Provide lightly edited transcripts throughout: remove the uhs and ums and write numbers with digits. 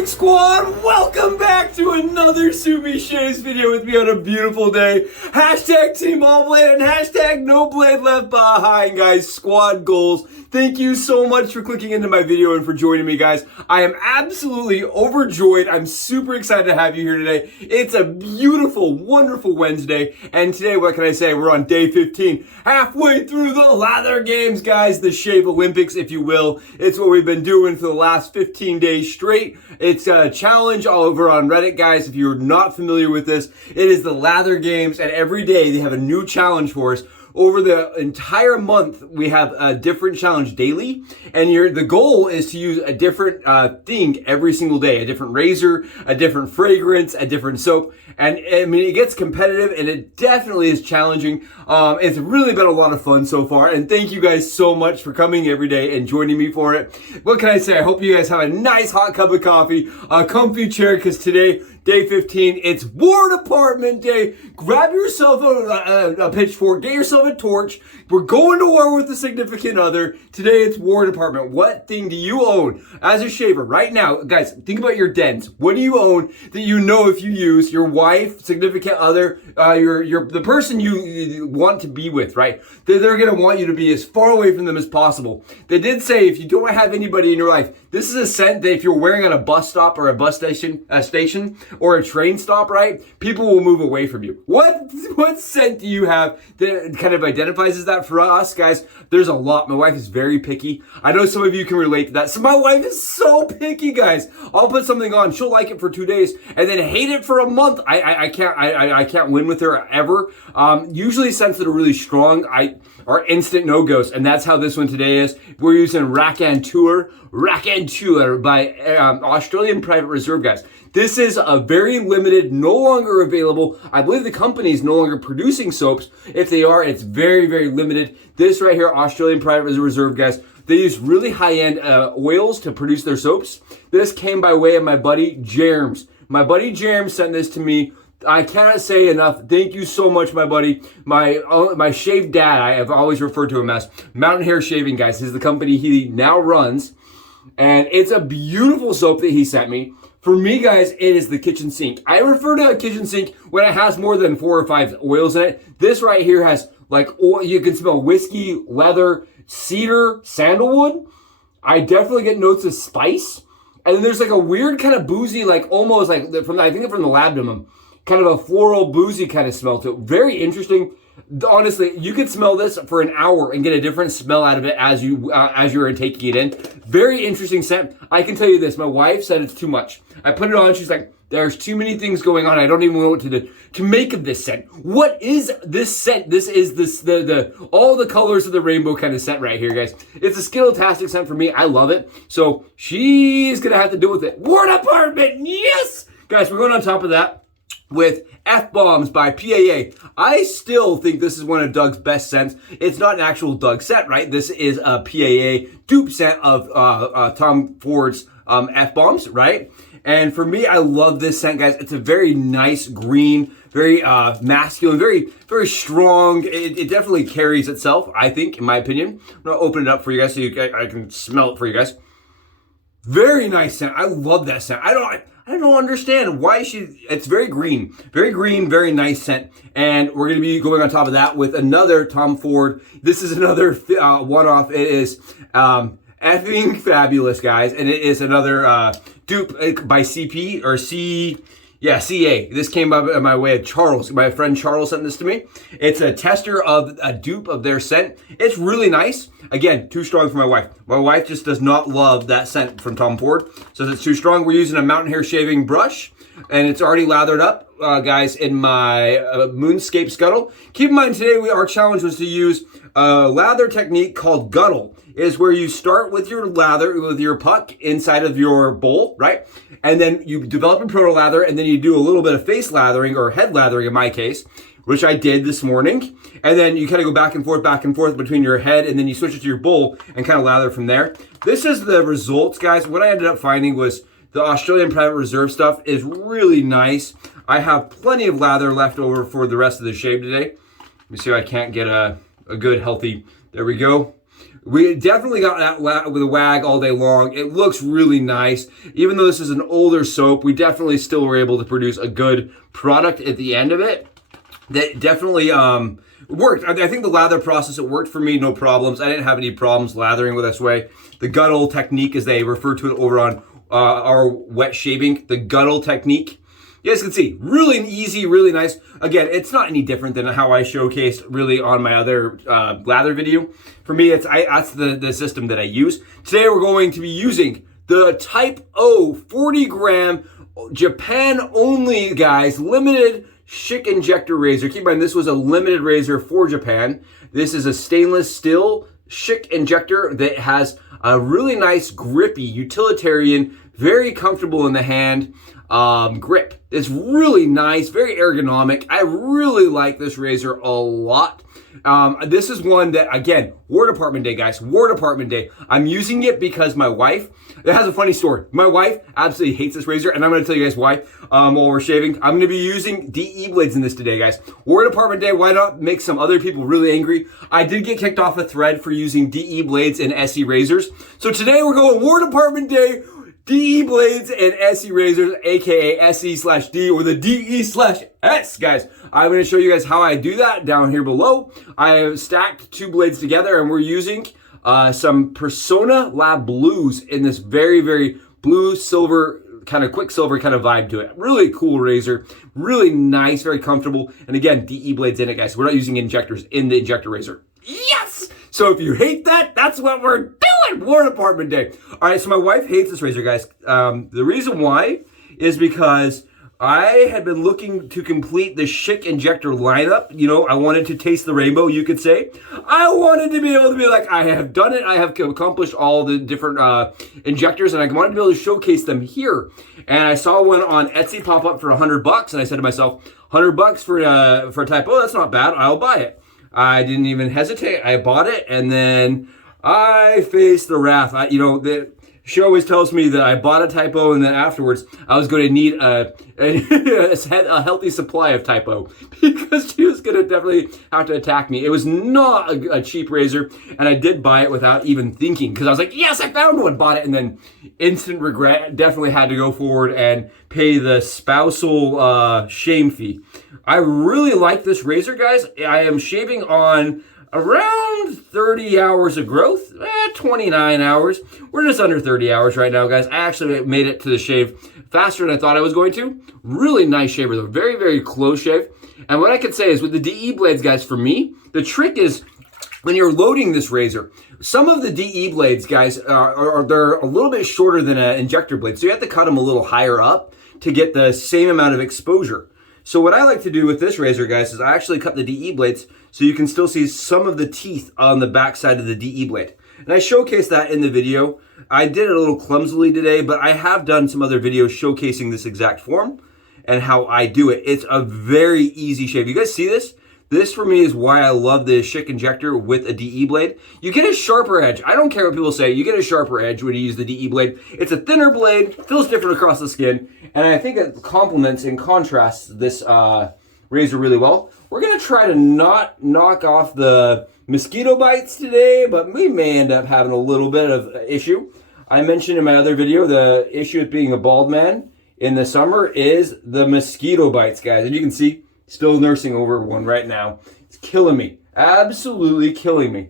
morning, squad! Welcome back to another Subi Shaves video with me on a beautiful day. Hashtag Team All Blade and hashtag No Blade Left Behind, guys. Squad goals. Thank you so much for clicking into my video and for joining me, guys. I am absolutely overjoyed. I'm super excited to have you here today. It's a beautiful, wonderful Wednesday. And today, what can I say? We're on day 15. Halfway through the Lather Games, guys. The Shave Olympics, if you will. It's what we've been doing for the last 15 days straight. It's a challenge all over on Reddit, guys. If you're not familiar with this, it is the Lather Games. And every day, they have a new challenge for us. Over the entire month, we have a different challenge daily, and the goal is to use a different thing every single day, a different razor, a different fragrance, a different soap, and I mean, it gets competitive, and it definitely is challenging. It's really been a lot of fun so far, and thank you guys so much for coming every day and joining me for it. What can I say? I hope you guys have a nice hot cup of coffee, a comfy chair, because today, day 15, it's War Department Day. Grab yourself a pitchfork, get yourself a torch. We're going to war with a significant other. Today it's War Department. What thing do you own as a shaver right now? Guys, think about your dens. What do you own that you know if you use your wife, significant other, the person you want to be with, right? They're going to want you to be as far away from them as possible. They did say if you don't have anybody in your life, this is a scent that if you're wearing on a bus stop or a bus station, or a train stop, right? People will move away from you. What scent do you have that kind of identifies as that for us, guys? There's a lot. My wife is very picky. I know some of you can relate to that. So my wife is so picky, guys. I'll put something on, she'll like it for 2 days, and then hate it for a month. I can't win with her ever. Usually scents that are really strong are instant no-goes, and that's how this one today is. We're using Raconteur by Australian Private Reserve, guys. This is a very limited, no longer available. I believe the company is no longer producing soaps. If they are, it's very, very limited. This right here, Australian Private Reserve, guys. They use really high-end oils to produce their soaps. This came by way of my buddy Jerms. My buddy Jerms sent this to me. I cannot say enough. Thank you so much, my buddy. My shave dad, I have always referred to him as Mountain Hare Shaving, guys. This is the company he now runs. And it's a beautiful soap that he sent me. For me, guys, it is the kitchen sink. I refer to a kitchen sink when it has more than 4 or 5 oils in it. This right here has like oil. You can smell whiskey, leather, cedar, sandalwood. I definitely get notes of spice. And then there's like a weird kind of boozy, like almost like from the labdanum, kind of a floral boozy kind of smell to it. Very interesting. Honestly, you could smell this for an hour and get a different smell out of it as you're taking it in. Very interesting scent. I can tell you this, my wife said it's too much. I put it on, she's like, there's too many things going on. I don't even know what to make of this scent. What is this scent? This is the all the colors of the rainbow kind of scent right here, guys. It's a Skittle-tastic scent for me. I love it. So she's gonna have to deal with it. War Department, yes! Guys, we're going on top of that with F-Bombs by PAA. I still think this is one of Doug's best scents. It's not an actual Doug scent, right? This is a PAA dupe scent of Tom Ford's F-Bombs, right? And for me, I love this scent, guys. It's a very nice green, very masculine, very, very strong. It definitely carries itself, I think, in my opinion. I'm gonna open it up for you guys so I can smell it for you guys. Very nice scent. I love that scent. I don't understand why it's very green, very nice scent. And we're going to be going on top of that with another Tom Ford. This is another one-off. It is effing fabulous, guys. And it is another dupe by CP or CA. This came by my way of Charles. My friend Charles sent this to me. It's a tester of a dupe of their scent. It's really nice. Again, too strong for my wife. My wife just does not love that scent from Tom Ford. So it's too strong. We're using a Mountain Hare shaving brush. And it's already lathered up, guys, in my Moonscape Scuttle. Keep in mind, today our challenge was to use a lather technique called Guttle. It is where you start with your lather, with your puck inside of your bowl, right? And then you develop a proto lather, and then you do a little bit of face lathering, or head lathering in my case, which I did this morning. And then you kind of go back and forth between your head, and then you switch it to your bowl and kind of lather from there. This is the results, guys. What I ended up finding was the Australian Private Reserve stuff is really nice. I have plenty of lather left over for the rest of the shave today. Let me see if I can't get a good, healthy, there we go. We definitely got that with a wag all day long. It looks really nice. Even though this is an older soap, we definitely still were able to produce a good product at the end of it. That definitely worked. I think the lather process, it worked for me, no problems. I didn't have any problems lathering with this way. The guttle technique, as they refer to it over on our wet shaving, the guttle technique. You guys can see, really easy, really nice. Again, it's not any different than how I showcased really on my other lather video. For me, that's the system that I use. Today, we're going to be using the Type O 40 gram Japan only, guys, limited Schick Injector razor. Keep in mind, this was a limited razor for Japan. This is a stainless steel Schick Injector that has a really nice, grippy, utilitarian, very comfortable in the hand grip. It's really nice, very ergonomic. I really like this razor a lot. This is one that, again, War Department Day, guys, War Department Day. I'm using it because my wife, it has a funny story. My wife absolutely hates this razor, and I'm going to tell you guys why while we're shaving. I'm going to be using DE blades in this today, guys. War Department Day, why not make some other people really angry? I did get kicked off a thread for using DE blades and SE razors. So today we're going War Department Day, DE blades and SE razors, aka SE/D or the DE/S, guys. I'm going to show you guys how I do that down here below. I have stacked two blades together, and we're using some Personna Lab Blues in this very, very blue silver kind of quicksilver kind of vibe to it. Really cool razor, really nice, very comfortable. And again, DE blades in it, guys. We're not using injectors in the injector razor. Yes! So if you hate that, that's what we're doing. War Department Day. All right, so my wife hates this razor, guys. The reason why is because I had been looking to complete the Schick Injector lineup. You know, I wanted to taste the rainbow, you could say. I wanted to be able to be like, I have done it. I have accomplished all the different injectors, and I wanted to be able to showcase them here. And I saw one on Etsy pop up for $100, and I said to myself, $100 for a Type O, that's not bad. I'll buy it. I didn't even hesitate. I bought it, and then I faced the wrath. She always tells me that I bought a Type O, and then afterwards I was going to need a healthy supply of Type O because she was going to definitely have to attack me. It was not a cheap razor, and I did buy it without even thinking because I was like, yes, I found one, bought it, and then instant regret. Definitely had to go forward and pay the spousal shame fee. I really like this razor, guys. I am shaving on around 30 hours of growth, 29 hours. We're just under 30 hours right now, guys. I actually made it to the shave faster than I thought I was going to. Really nice shaver, though. Very, very close shave. And what I could say is with the DE blades, guys, for me, the trick is when you're loading this razor, some of the DE blades, guys, they're a little bit shorter than an injector blade. So you have to cut them a little higher up to get the same amount of exposure. So what I like to do with this razor, guys, is I actually cut the DE blades so you can still see some of the teeth on the back side of the DE blade. And I showcased that in the video. I did it a little clumsily today, but I have done some other videos showcasing this exact form and how I do it. It's a very easy shave. You guys see this? This for me is why I love the Schick Injector with a DE blade. You get a sharper edge. I don't care what people say. You get a sharper edge when you use the DE blade. It's a thinner blade, feels different across the skin, and I think it complements and contrasts this razor really well. We're gonna try to not knock off the mosquito bites today, but we may end up having a little bit of issue. I mentioned in my other video, the issue with being a bald man in the summer is the mosquito bites, guys. And you can see, still nursing over one right now. It's killing me. Absolutely killing me.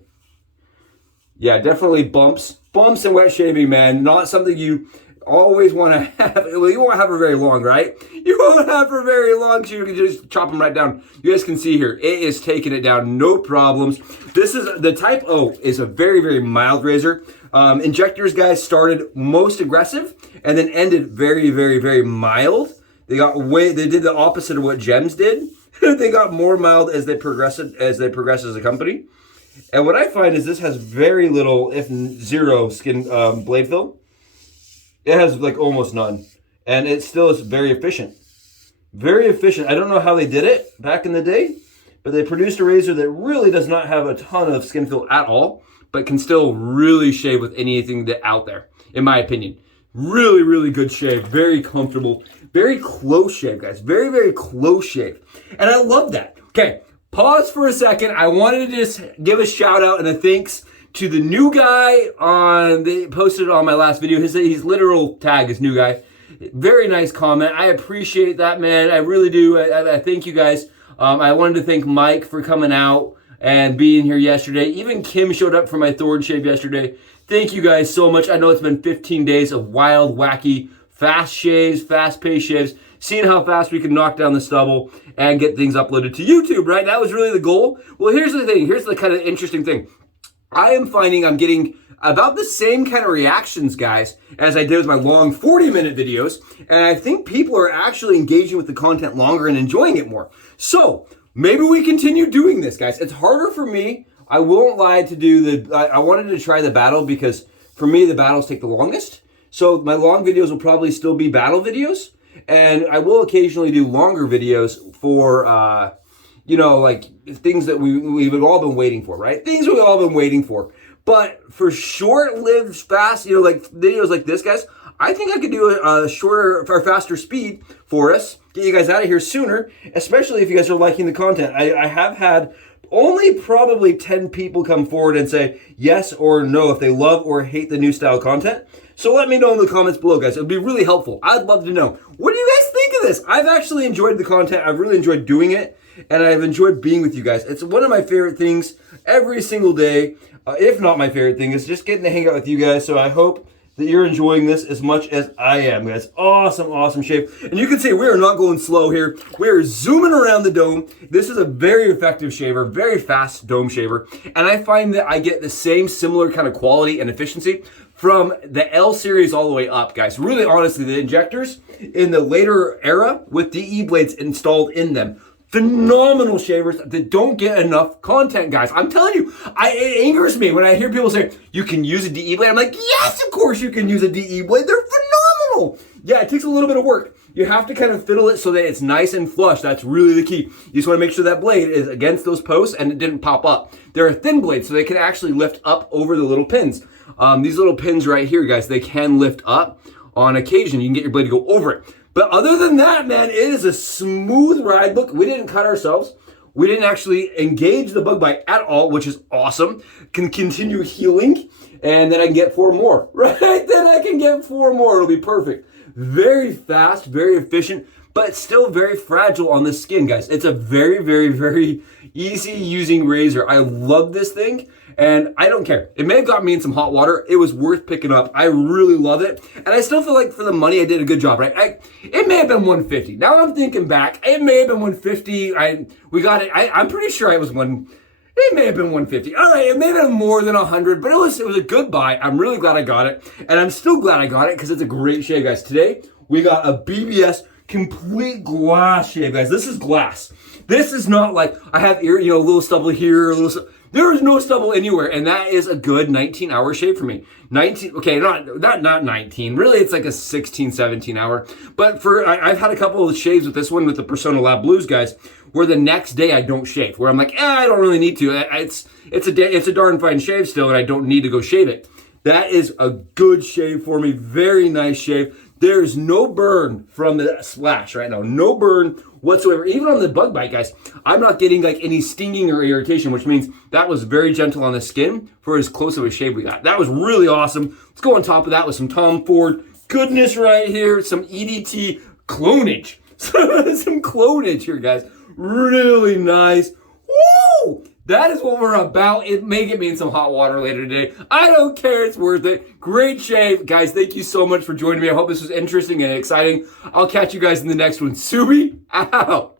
Yeah, definitely bumps. Bumps and wet shaving, man. Not something you always want to have. Well, you won't have her very long, right? You won't have her very long, so you can just chop them right down. You guys can see here, it is taking it down, no problems. This is, the Type O is a very, very mild razor. Injectors, guys, started most aggressive and then ended very, very, very mild. They did the opposite of what Gems did. They got more mild as they progress as a company. And what I find is this has very little, if zero, skin blade fill. It has like almost none. And it still is very efficient. Very efficient. I don't know how they did it back in the day, but they produced a razor that really does not have a ton of skin fill at all, but can still really shave with anything out there, in my opinion. Really, really good shave. Very comfortable. Very close shave, guys. Very, very close shave. And I love that. Okay, pause for a second. I wanted to just give a shout out and a thanks To the new guy they posted on my last video, his literal tag is new guy. Very nice comment. I appreciate that, man. I really do. I thank you guys. I wanted to thank Mike for coming out and being here yesterday. Even Kim showed up for my Thorn shave yesterday. Thank you guys so much. I know it's been 15 days of wild, wacky, fast shaves, fast-paced shaves, seeing how fast we can knock down the stubble and get things uploaded to YouTube, right? That was really the goal. Well, here's the thing. Here's the kind of interesting thing. I am finding I'm getting about the same kind of reactions, guys, as I did with my long 40-minute videos, and I think people are actually engaging with the content longer and enjoying it more. So maybe we continue doing this, guys. It's harder for me. I won't lie to do I wanted to try the battle because for me, the battles take the longest. So my long videos will probably still be battle videos, and I will occasionally do longer videos for, you know, like things that we've all been waiting for, right? Things we've all been waiting for. But for short-lived, fast, you know, like videos like this, guys, I think I could do a shorter or faster speed for us, get you guys out of here sooner, especially if you guys are liking the content. I have had only probably 10 people come forward and say yes or no if they love or hate the new style content. So let me know in the comments below, guys. It would be really helpful. I'd love to know. What do you guys think of this? I've actually enjoyed the content. I've really enjoyed doing it, and I've enjoyed being with you guys. It's one of my favorite things every single day, if not my favorite thing, is just getting to hang out with you guys. So I hope that you're enjoying this as much as I am, guys. Awesome, awesome shave. And you can see we are not going slow here. We are zooming around the dome. This is a very effective shaver, very fast dome shaver. And I find that I get the same similar kind of quality and efficiency from the L series all the way up, guys. Really, honestly, the injectors in the later era with DE blades installed in them, phenomenal shavers that don't get enough content, guys. I'm telling you, it angers me when I hear people say, you can use a DE blade. I'm like, yes, of course you can use a DE blade. They're phenomenal. Yeah, it takes a little bit of work. You have to kind of fiddle it so that it's nice and flush. That's really the key. You just want to make sure that blade is against those posts and it didn't pop up. They're a thin blade, so they can actually lift up over the little pins. These little pins right here, guys, they can lift up on occasion. You can get your blade to go over it. But other than that, man, it is a smooth ride. Look, we didn't cut ourselves. We didn't actually engage the bug bite at all, which is awesome. Can continue healing, and then I can get 4 more. Right? Then I can get 4 more. It'll be perfect. Very fast, very efficient, but still very fragile on the skin, guys. It's a very, very, very easy using razor. I love this thing. And I don't care. It may have got me in some hot water. It was worth picking up. I really love it. And I still feel like for the money, I did a good job, right? It may have been $150. Now I'm thinking back. It may have been $150. We got it. I'm pretty sure it may have been $150. All right, it may have been more than $100, but it was a good buy. I'm really glad I got it. And I'm still glad I got it because it's a great shave, guys. Today, we got a BBS complete glass shave, guys. This is glass. This is not like I have ear, a little stubble here, a little stubble. There is no stubble anywhere, and that is a good 19-hour shave for me. 19, okay, not 19. Really, it's like a 16, 17 hour. But I've had a couple of shaves with this one, with the Personna Lab Blues, guys, where the next day I don't shave, where I'm like, I don't really need to. It's a darn fine shave still, and I don't need to go shave it. That is a good shave for me. Very nice shave. There's no burn from the splash right now. No burn whatsoever. Even on the bug bite, guys, I'm not getting like any stinging or irritation, which means that was very gentle on the skin for as close of a shave we got. That was really awesome. Let's go on top of that with some Tom Ford goodness right here. Some EDT clonage. Some clonage here, guys. Really nice. Woo! That is what we're about. It may get me in some hot water later today. I don't care. It's worth it. Great shave. Guys, thank you so much for joining me. I hope this was interesting and exciting. I'll catch you guys in the next one. Subi out.